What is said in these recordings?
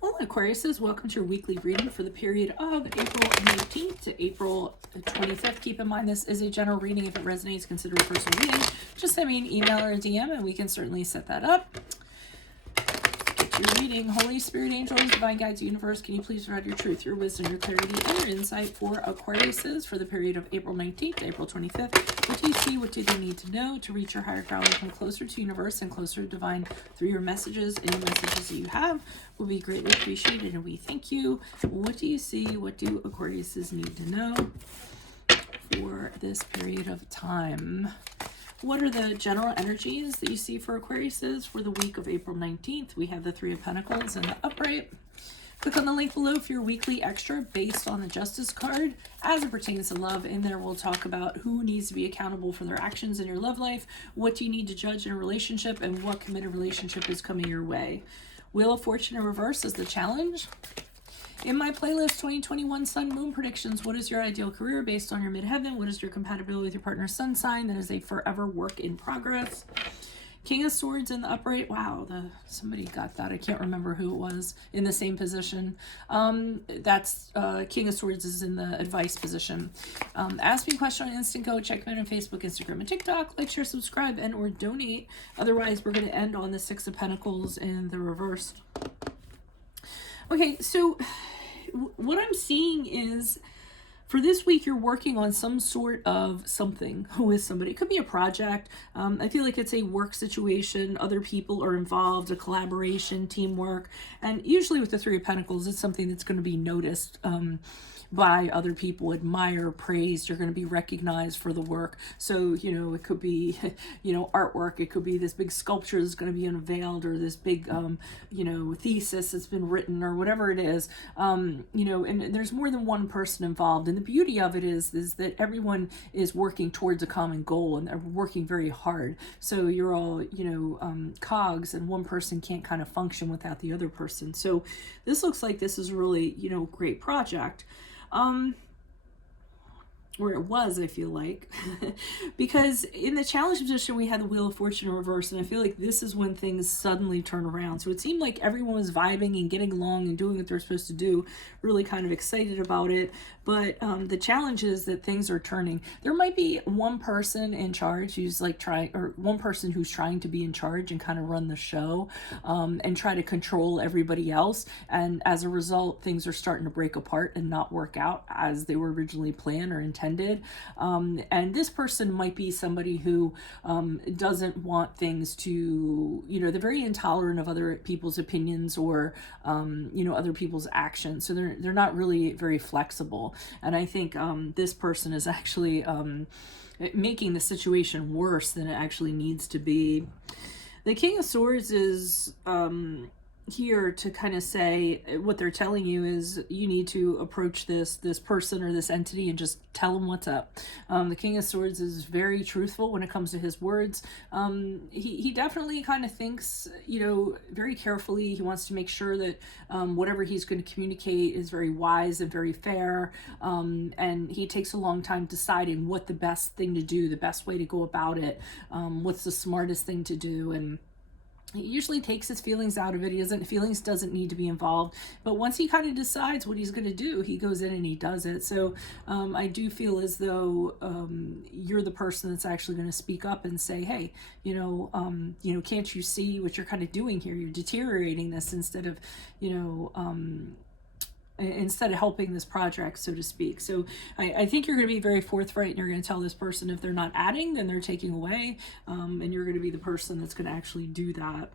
Well, Aquarius, welcome to your weekly reading for the period of April 19th to April 25th. Keep in mind this is a general reading. If it resonates, consider a personal reading. Just send me an email or a DM and we can certainly set that up. Your reading. Holy Spirit, angels, divine guides, universe, can you please provide your truth, your wisdom, your clarity, and your insight for Aquariuses for the period of April 19th to April 25th? What do you see? What do they need to know to reach your higher ground and come closer to universe and closer to divine through your messages and your messages that you have will be greatly appreciated, and we thank you. What do you see? What do Aquariuses need to know for this period of time? What are the general energies that you see for Aquariuses for the week of April 19th? We have the Three of Pentacles in the upright. Click on the link below for your weekly extra based on the Justice card as it pertains to love. In there, we'll talk about who needs to be accountable for their actions in your love life, what do you need to judge in a relationship, and what committed relationship is coming your way. Wheel of Fortune in reverse is the challenge. In my playlist, 2021 Sun Moon Predictions, what is your ideal career based on your midheaven? What is your compatibility with your partner's sun sign? That is a forever work in progress. King of Swords in the upright. Wow, somebody got that. I can't remember who it was in the same position. That's King of Swords is in the advice position. Ask me a question on Instant Go. Check me out on Facebook, Instagram, and TikTok. Like, share, subscribe, and or donate. Otherwise, we're going to end on the Six of Pentacles in the reversed. Okay, so what I'm seeing is for this week, you're working on some sort of something with somebody. It could be a project. I feel like it's a work situation. Other people are involved, a collaboration, teamwork. And usually with the Three of Pentacles, it's something that's going to be noticed by other people, admire, praised. You're going to be recognized for the work. So, it could be, artwork. It could be this big sculpture that's going to be unveiled, or this big, thesis that's been written, or whatever it is. And there's more than one person involved. And the beauty of it is that everyone is working towards a common goal, and they're working very hard. So you're all, cogs, and one person can't kind of function without the other person. So this looks like this is really, great project. Where it was, I feel like, because in the challenge position, we had the Wheel of Fortune in reverse, and I feel like this is when things suddenly turn around. So it seemed like everyone was vibing and getting along and doing what they're supposed to do, really kind of excited about it. But the challenge is that things are turning. There might be one person in charge who's one person who's trying to be in charge and kind of run the show, and try to control everybody else. And as a result, things are starting to break apart and not work out as they were originally planned or intended. And this person might be somebody who doesn't want things to, they're very intolerant of other people's opinions or, other people's actions. So they're not really very flexible. And I think this person is actually making the situation worse than it actually needs to be. The King of Swords is here to kind of say, what they're telling you is you need to approach this person or this entity and just tell them what's up. The King of Swords is very truthful when it comes to his words. He definitely kind of thinks, very carefully. He wants to make sure that whatever he's going to communicate is very wise and very fair. And he takes a long time deciding what the best thing to do, the best way to go about it, what's the smartest thing to do. And he usually takes his feelings out of it. Feelings doesn't need to be involved. But once he kind of decides what he's going to do, he goes in and he does it. So I do feel as though you're the person that's actually going to speak up and say, hey, can't you see what you're kind of doing here? You're deteriorating this instead of helping this project, so to speak. So I think you're going to be very forthright, and you're going to tell this person if they're not adding, then they're taking away, and you're going to be the person that's going to actually do that.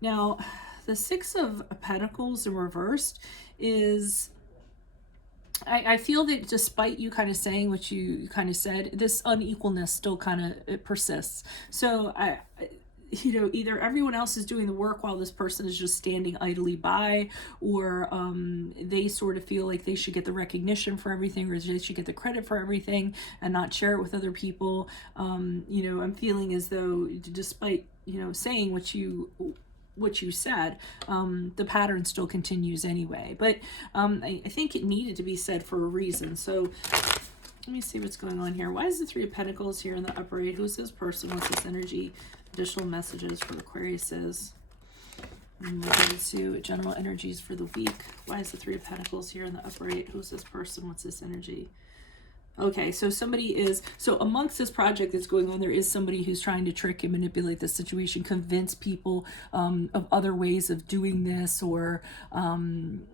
Now, the Six of Pentacles in reversed is, I feel that despite you kind of saying what you kind of said, this unequalness still kind of persists. So either everyone else is doing the work while this person is just standing idly by, or they sort of feel like they should get the recognition for everything, or they should get the credit for everything and not share it with other people. I'm feeling as though despite, saying what you said, the pattern still continues anyway. But I think it needed to be said for a reason. So let me see what's going on here. Why is the Three of Pentacles here in the upright? Who's this person? What's this energy? Additional messages for Aquariuses. And we'll go to general energies for the week. Why is the Three of Pentacles here in the upright? Who's this person? What's this energy? Okay, so somebody is, so amongst this project that's going on, there is somebody who's trying to trick and manipulate the situation, convince people of other ways of doing this, or,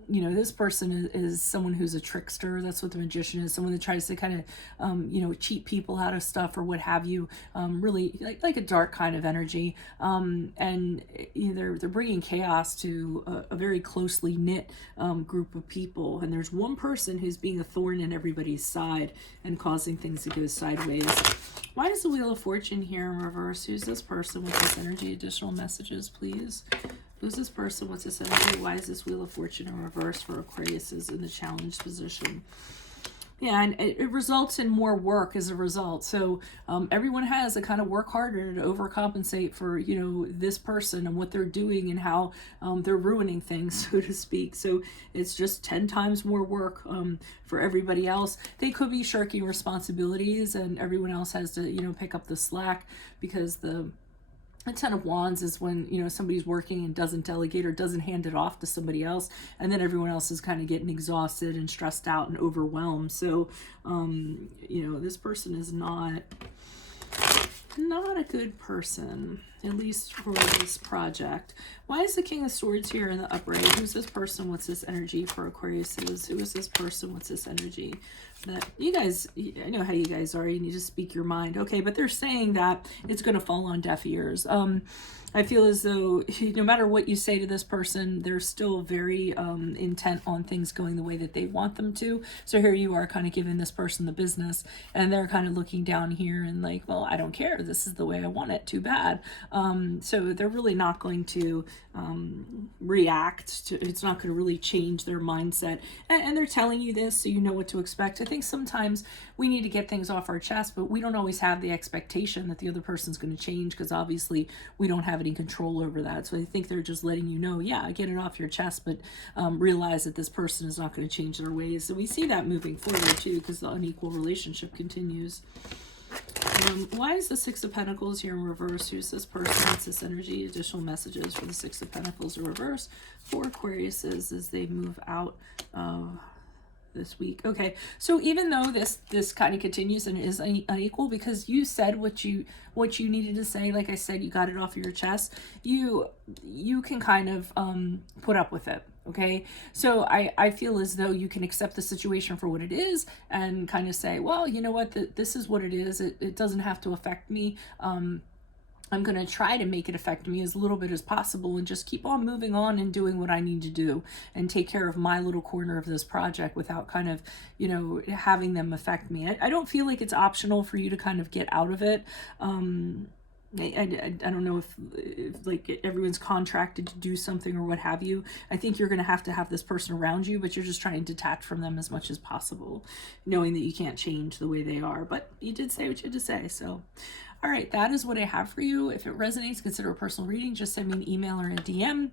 you know, this person is someone who's a trickster. That's what the Magician is, someone that tries to kind of, you know, cheat people out of stuff or what have you, really like a dark kind of energy. And you know, they're bringing chaos to a very closely knit group of people. And there's one person who's being a thorn in everybody's side and causing things to go sideways. Why is the Wheel of Fortune here in reverse? Who's this person with this energy? Additional messages, please. Who's this person? What's this energy? Why is this Wheel of Fortune in reverse for Aquarius is in the challenged position? Yeah, and it results in more work as a result. So everyone has to kind of work harder to overcompensate for, you know, this person and what they're doing and how they're ruining things, so to speak. So it's just 10 times more work for everybody else. They could be shirking responsibilities and everyone else has to, you know, pick up the slack, because the Ten of Wands is when, you know, somebody's working and doesn't delegate or doesn't hand it off to somebody else, and then everyone else is kind of getting exhausted and stressed out and overwhelmed. So, you know, this person is not a good person, at least for this project. Why is the King of Swords here in the upright? Who's this person? What's this energy for Aquarius? Who is this person? What's this energy? That you guys, I know how you guys are. You need to speak your mind. Okay, but they're saying that it's going to fall on deaf ears. I feel as though no matter what you say to this person, they're still very intent on things going the way that they want them to. So here you are kind of giving this person the business, and they're kind of looking down here and like, well, I don't care. This is the way I want it. Too bad. So they're really not going to react to, it's not going to really change their mindset. And they're telling you this so you know what to expect. I think sometimes we need to get things off our chest, but we don't always have the expectation that the other person's going to change, because obviously we don't have any control over that. So I think they're just letting you know, yeah, get it off your chest, but realize that this person is not going to change their ways. So we see that moving forward too, because the unequal relationship continues. Why is the Six of Pentacles here in reverse? Who's this person? What's this energy? Additional messages for the Six of Pentacles in reverse for Aquarius as they move out this week. Okay, so even though this kind of continues and is unequal, because you said what you needed to say, like I said, you got it off your chest, you can kind of put up with it. Okay, so I feel as though you can accept the situation for what it is and kind of say, well, you know what, this is what it is. It doesn't have to affect me. I'm going to try to make it affect me as little bit as possible and just keep on moving on and doing what I need to do and take care of my little corner of this project without kind of, you know, having them affect me. I don't feel like it's optional for you to kind of get out of it. I don't know if like everyone's contracted to do something or what have you. I think you're going to have this person around you, but you're just trying to detach from them as much as possible, knowing that you can't change the way they are. But you did say what you had to say. So, all right, that is what I have for you. If it resonates, consider a personal reading. Just send me an email or a DM.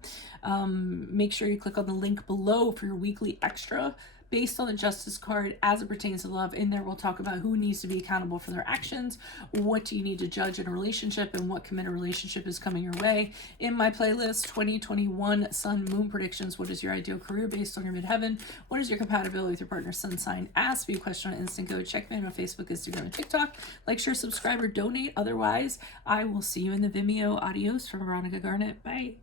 Make sure you click on the link below for your weekly extra based on the Justice card as it pertains to love. In there, we'll talk about who needs to be accountable for their actions, what do you need to judge in a relationship, and what committed relationship is coming your way. In my playlist, 2021 Sun Moon Predictions, what is your ideal career based on your midheaven? What is your compatibility with your partner's sun sign? Ask me a question on Instant Go. Check me out on Facebook, Instagram, and TikTok. Like, share, subscribe, or donate. Otherwise, I will see you in the Vimeo. Adios from Veronica Garnett. Bye.